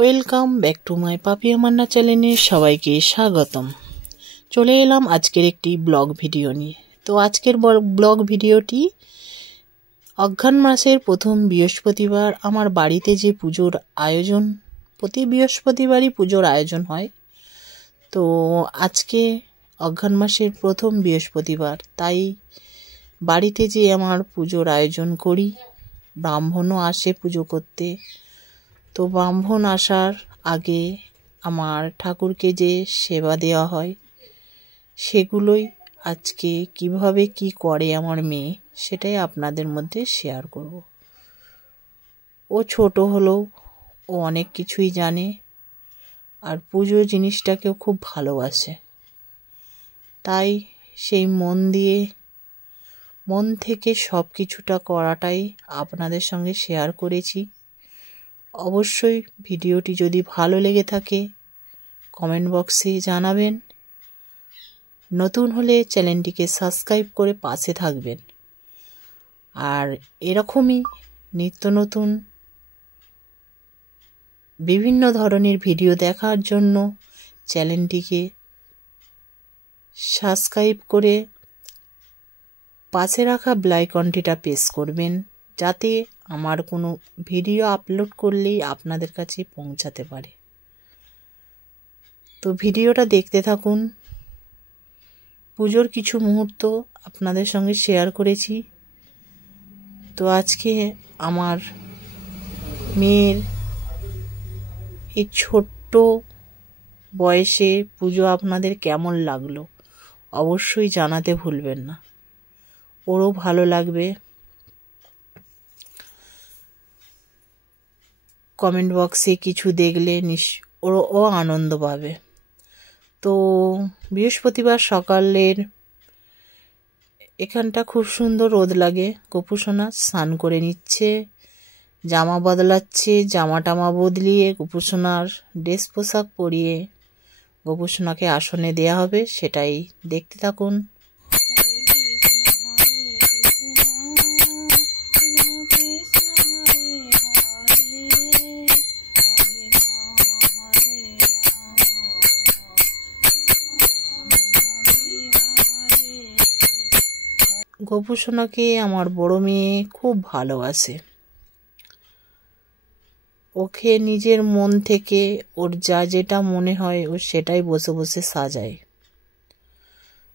Welcome back to my Papiya Manna চ্যানেলে সবাইকে স্বাগতম। চলে এলাম আজকের একটি ব্লগ ভিডিও নিয়ে। তো আজকের ব্লগ ভিডিওটি অঘ্রাণ মাসের প্রথম বৃহস্পতিবার আমার বাড়িতে যে পুজোর আয়োজন, প্রতি বৃহস্পতিবারই পুজোর আয়োজন হয়। তো আজকে অঘ্রাণ মাসের প্রথম বৃহস্পতিবার, তাই বাড়িতে যে আমার পুজোর আয়োজন করি, ব্রাহ্মণও আসে পুজো করতে। তো ব্রাহ্মণ আসার আগে আমার ঠাকুরকে যে সেবা দেওয়া হয়, সেগুলোই আজকে কিভাবে কি করে আমার মেয়ে, সেটাই আপনাদের মধ্যে শেয়ার করব। ও ছোট হলেও ও অনেক কিছুই জানে, আর পুজো জিনিসটাকেও খুব ভালোবাসে। তাই সেই মন থেকে সব কিছুটা করাটাই আপনাদের সঙ্গে শেয়ার করেছি। অবশ্যই ভিডিওটি যদি ভালো লেগে থাকে কমেন্ট বক্সে জানাবেন। নতুন হলে চ্যানেলটিকে সাবস্ক্রাইব করে পাশে থাকবেন। আর এরকমই নিত্য নতুন বিভিন্ন ধরনের ভিডিও দেখার জন্য চ্যানেলটিকে সাবস্ক্রাইব করে পাশে রাখা বেল আইকনটিটা প্রেস করবেন, যাতে আমার কোনো ভিডিও আপলোড করলেই আপনাদের কাছে পৌঁছাতে পারে। তো ভিডিওটা দেখতে থাকুন। পুজোর কিছু মুহূর্ত আপনাদের সঙ্গে শেয়ার করেছি। তো আজকে আমার মেয়ের এই ছোট্ট বয়সে পুজো আপনাদের কেমন লাগলো অবশ্যই জানাতে ভুলবেন না, ওরও ভালো লাগবে। কমেন্ট বক্সে কিছু দেখলে ও আনন্দ পাবে। তো বৃহস্পতিবার সকালের এখানটা খুব সুন্দর রোদ লাগে। গোপুসোনা স্নান করে নিচ্ছে, জামা বদলাচ্ছে, জামা টামা বদলিয়ে গোপুসোনার ড্রেস পোশাক পরিয়ে গোপুসোনাকে আসনে দেয়া হবে, সেটাই দেখতে থাকুন। গোপুসোনাকে আমার বড় মেয়ে খুব ভালোবাসে। ওকে নিজের মন থেকে ওর যেটা মনে হয় ও সেটাই বসে বসে সাজায়।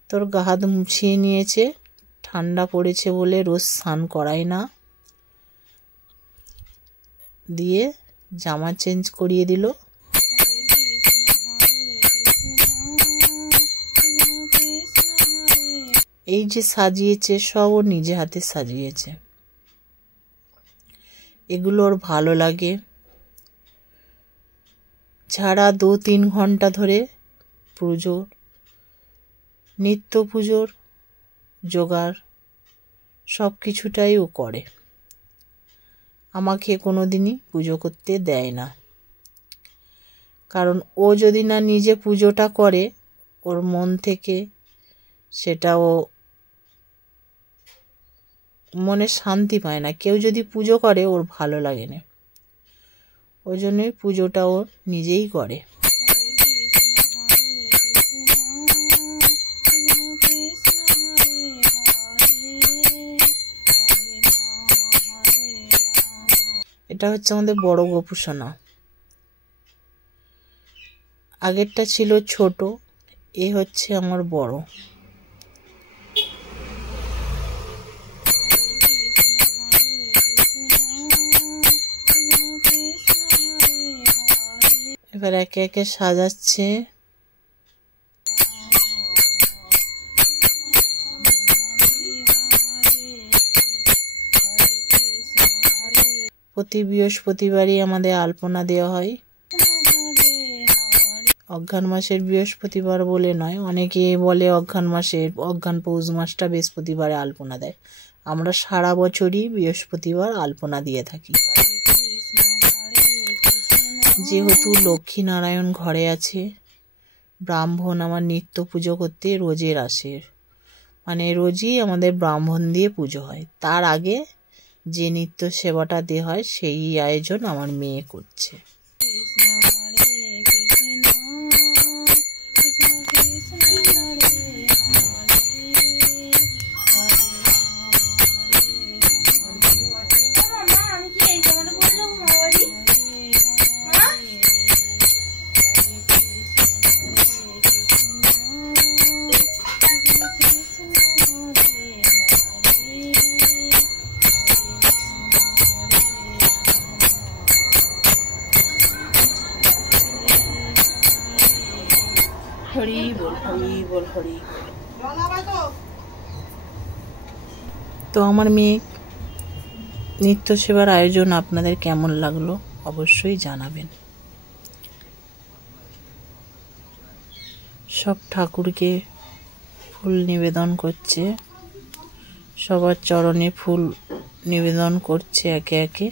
তোর গা হাত মুছিয়ে নিয়েছে, ঠান্ডা পড়েছে বলে রোজ স্নান করায় না, দিয়ে জামা চেঞ্জ করিয়ে দিল। এই যে সাজিয়েছে সব ও নিজে হাতে সাজিয়েছে, এগুলো ওর ভালো লাগে। ছাড়া 2-3 ঘন্টা ধরে নিত্য পুজোর জোগাড় সব কিছুটাই ও করে। আমাকে কোনোদিনই পুজো করতে দেয় না, কারণ ও যদি না নিজে পুজোটা করে ওর মন থেকে, সেটা ও মনে শান্তি পায় না। কেউ যদি পুজো করে ওর ভালো লাগে না, ওই জন্যই পুজোটা ও নিজেই করে। এটা হচ্ছে আমাদের বড় গোপুসোনা। আগেরটা ছিল ছোট, এ হচ্ছে আমার বড়। এবার একে একে সাজাচ্ছে। প্রতি বৃহস্পতিবারই আমাদের আলপনা দেওয়া হয়। অঘ্রাণ মাসের বৃহস্পতিবার বলে নয়, অনেকে বলে অঘ্রাণ পৌষ মাসটা বৃহস্পতিবারে আলপনা দেয়। আমরা সারা বছরই বৃহস্পতিবার আলপনা দিয়ে থাকি। যেহেতু লক্ষ্মী নারায়ণ ঘরে আছে, ব্রাহ্মণ আমার নিত্য পুজো করতে রোজের আসে, মানে রোজই আমাদের ব্রাহ্মণ দিয়ে পুজো হয়। তার আগে যে নিত্য সেবাটা দেওয়া হয় সেই আয়োজন আমার মেয়ে করছে। হরি বল, হরি বল, হরি বল। তো আমার মেয়ে নিত্য সেবার আয়োজন আপনাদের কেমন লাগলো অবশ্যই জানাবেন। সব ঠাকুরকে ফুল নিবেদন করছে, সবার চরণে ফুল নিবেদন করছে একে একে।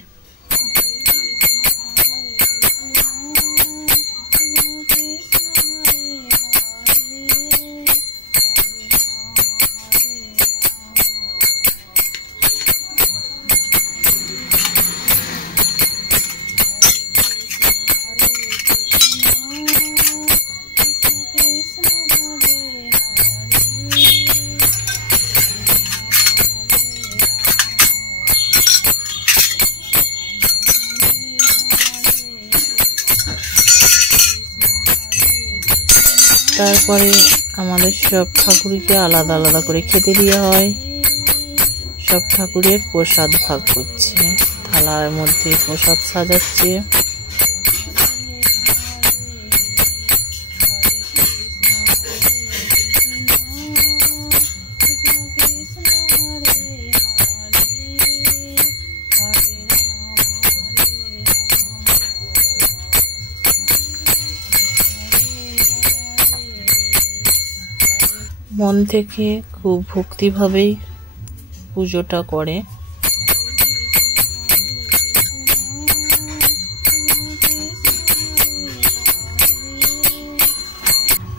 তারপরে আমাদের সব ঠাকুরকে আলাদা আলাদা করে খেতে দেওয়া হয়। সব ঠাকুরের প্রসাদ ভাগ করছে, থালার মধ্যে প্রসাদ সাজাচ্ছে। মন থেকে খুব ভক্তিভাবেই পুজোটা করে।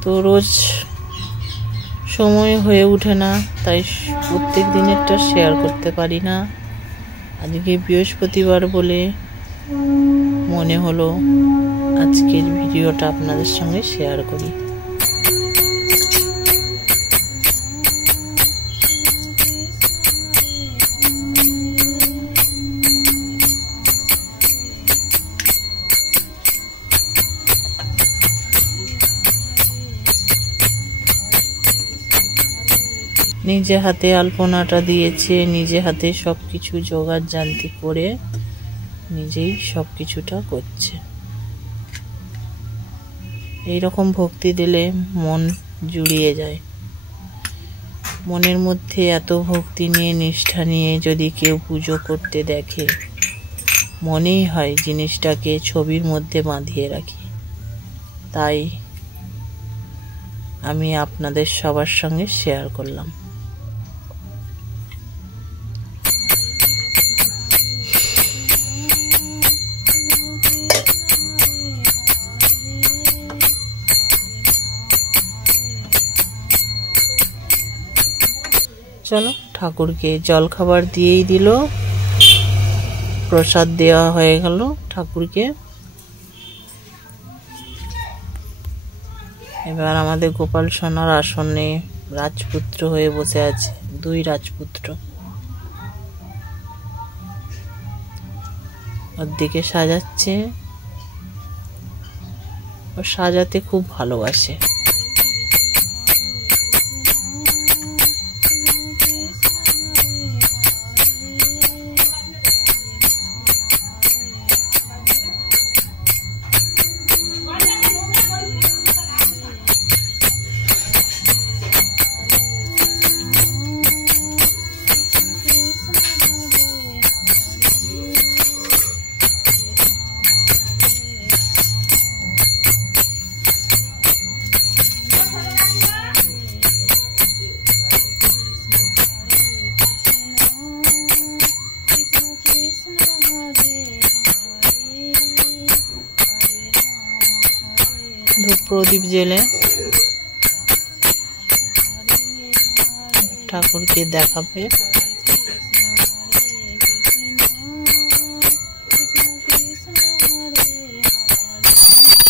তো রোজ সময় হয়ে ওঠে না, তাই প্রত্যেক দিনেরটা শেয়ার করতে পারি না। আজকে বৃহস্পতিবার বলে মনে হলো আজকের ভিডিওটা আপনাদের সঙ্গে শেয়ার করি। নিজে হাতে আলপনাটা দিয়েছে, নিজে হাতে সবকিছু জোগাড় জান্তি করে নিজেই সবকিছুটা করছে। এইরকম ভক্তি দিলে মন জুড়িয়ে যায়। মনের মধ্যে এত ভক্তি নিয়ে নিষ্ঠা নিয়ে যদি কেউ পুজো করতে দেখে, মনেই হয় জিনিসটাকে ছবির মধ্যে বাঁধিয়ে রাখি। তাই আমি আপনাদের সবার সঙ্গে শেয়ার করলাম। চলো, ঠাকুরকে জল খাবার দিয়েই দিল, প্রসাদ দেওয়া হয়ে গেল ঠাকুরকে। এবার আমাদের গোপাল সোনার আসনে রাজপুত্র হয়ে বসে আছে, দুই রাজপুত্র। ওর দিকে সাজাচ্ছে, ও সাজাতে খুব ভালোবাসে। ধূপ প্রদীপ জেলে ঠাকুরকে দেখাবে।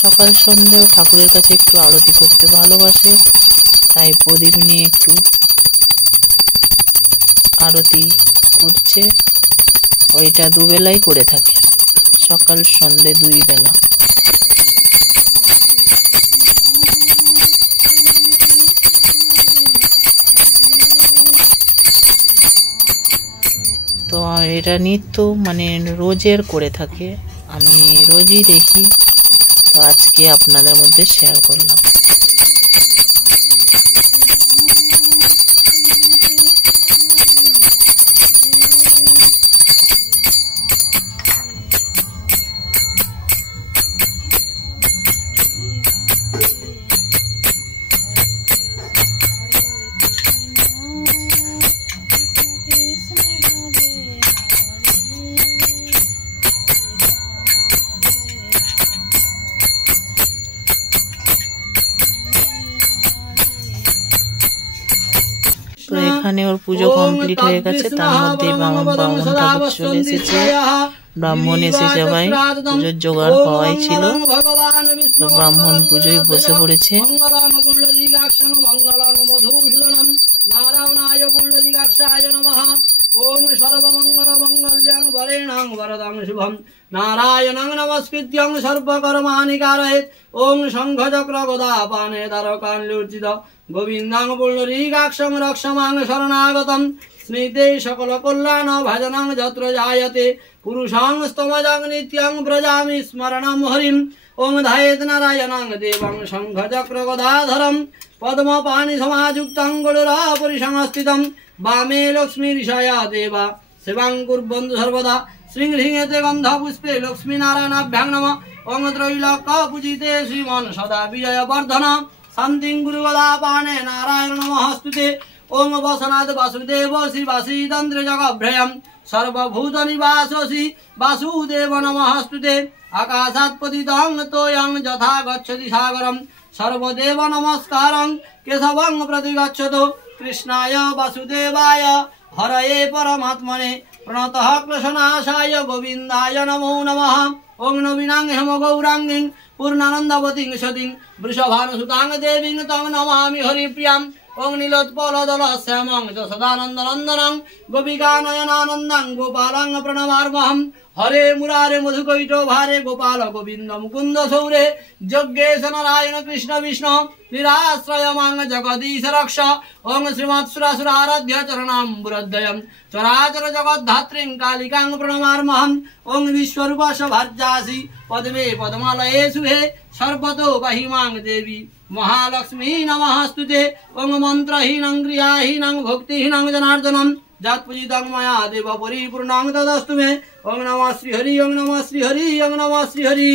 সকাল সন্ধ্যেও ঠাকুরের কাছে একটু আরতি করতে ভালোবাসে, তাই প্রদীপ নিয়ে একটু আরতি করছে। ওইটা দুবেলাই করে থাকে, সকাল সন্ধ্যে দুই বেলা। তো এটা নিত্য মানে রোজের করে থাকে, আমি রোজই দেখি। তো আজকে আপনাদের মধ্যে শেয়ার করলাম। এখানে ওর পুজো কমপ্লিট হয়ে গেছে। তার মধ্যে ব্রাহ্মণ ঠাকুর চলে এসেছে, ব্রাহ্মণ এসে সবাই পুজোর জোগাড় হওয়াই ছিল। তো ব্রাহ্মণ পুজোয় বসে পড়েছে। ওম সর্বমঙ্গল মঙ্গল্যং বরেণ্যং বরদং শুভম নারায়ণং নমস্কৃত্যং সর্বকর্মাণি কারয়েৎ। ওম শঙ্খচক্র গদা পানে দ্বারকান্লোচিত গোবিন্দং পুণ্ডরীকাক্ষং রক্ষমাং শরণাগতম স্মৃতে সকল কল্যাণ ভজনং যত্র জায়তে পুরুষং স্তমজং নিত্যং ব্রজামি স্মরণম হরিম। ওম ধায়েত নারায়ণং দেবং শঙ্খচক্র গদাধরম পদ্মপাণি সমাযুক্তং গরুরাপরিসংস্থিতম বামে লক্ষ্মীরিষয়া দেবা সেবাং কুর্বন্তু সর্বদা। শৃঙ্ঘ্রিঙেতে গন্ধ পুষ্পে লক্ষ্মী নারায়ণাভ্যাং নমঃ। ওম ত্রৈলোক্য পূজিতে শ্রীমন সদা বিজয় বর্ধন শান্তিং গুরুগদা পানে নারায়ণ নমস্তুতে। ওম বসনাথ বাসুদেব শ্রী বাসীতন্ত্র জগভ্রয়ম সর্বভূত নিবাসোসি বাসুদেব নমস্তুতে। আকাশাৎ পতিতং তোয়ং যথা গচ্ছতি সাগরম সর্বদেব নমস্কারং কেশবং প্রতি গচ্ছতো। কৃষ্ণায় বাসুদেবায় হরয়ে পরমাত্মনে প্রণতঃ ক্লেশনাশায় গোবিন্দায় নমো নমঃ। ওম নবীনাং হেম গৌরাঙ্গিং পূর্ণানন্দবতীং সতীং বৃষভানুসুতাং দেবীং তং নমামি হরিপ্রিয়াম। ওম নীলোৎপলদল শ্যামং যশোদানন্দনন্দনং গোপিকানয়নানন্দং গোপালং প্রণমার্মহম। হরে মুরারে মধুকৈট ভারে গোপাল গোবিন্দ মুকুন্দ সৌরে যজ্ঞেশ নারায়ণ কৃষ্ণ বিষ্ণু নিরাশ্রয় মাং জগদীশ রক্ষ। ওং শ্রীমৎসুরাসুরারাধ্য চরণাম্বুরদ্বয়ম চরাচর জগদ্ধাত্রীং কালিকাং প্রণমার্মহম। ওং বিশ্বরূপস্য ভার্যাসি পদ্মে পদ্মালয়ে শুভে সর্বতো পাহি মাং দেবী মহালক্ষ্মী নমস্তুতে। ওং মন্ত্রহীনং ক্রিয়াহীনং ভক্তিহীনং জনার্দনম যৎপূজিতং ময়া দেব পরিপূর্ণং তদস্তু মে। ওং নমঃ শ্রীহরি ওং নমঃ শ্রীহরি ওং নমঃ শ্রীহরি।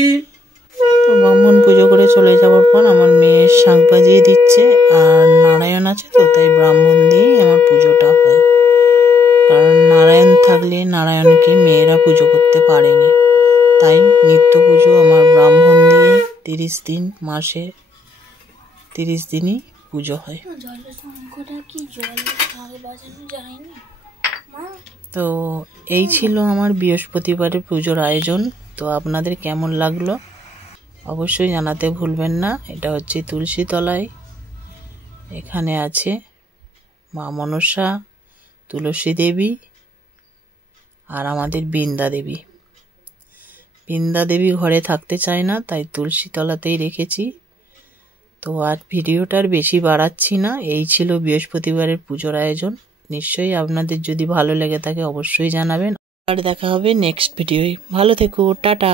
তো ব্রাহ্মণ পুজো করে চলে যাওয়ার পর আমার মেয়ে শাঁখ বাজিয়ে দিচ্ছে। আর নারায়ণ আছে তো, তাই ব্রাহ্মণ দিয়েই আমার পুজোটা হয়। কারণ নারায়ণ থাকলে নারায়ণকে মেয়েরা পুজো করতে পারেনি, তাই নিত্য পুজো আমার ব্রাহ্মণ দিয়ে 30 দিন, মাসে 30 দিনই পুজো হয়। তো এই ছিল আমার বৃহস্পতিবারের পুজোর আয়োজন। তো আপনাদের কেমন লাগলো অবশ্যই জানাতে ভুলবেন না। এটা হচ্ছে তুলসী তলায়, এখানে আছে মা মনসা, তুলসী দেবী আর আমাদের বৃন্দা দেবী। বৃন্দা দেবী ঘরে থাকতে চায় না, তাই তুলসী তলাতেই রেখেছি। তো আর ভিডিওটার বেশি বাড়াচ্ছি না। এই ছিল বৃহস্পতিবারের পুজোর আয়োজন। নিশ্চয়ই আপনাদের যদি ভালো লেগে থাকে অবশ্যই জানাবেন। আর দেখা হবে নেক্সট ভিডিওয়। ভালো থেকো, টাটা।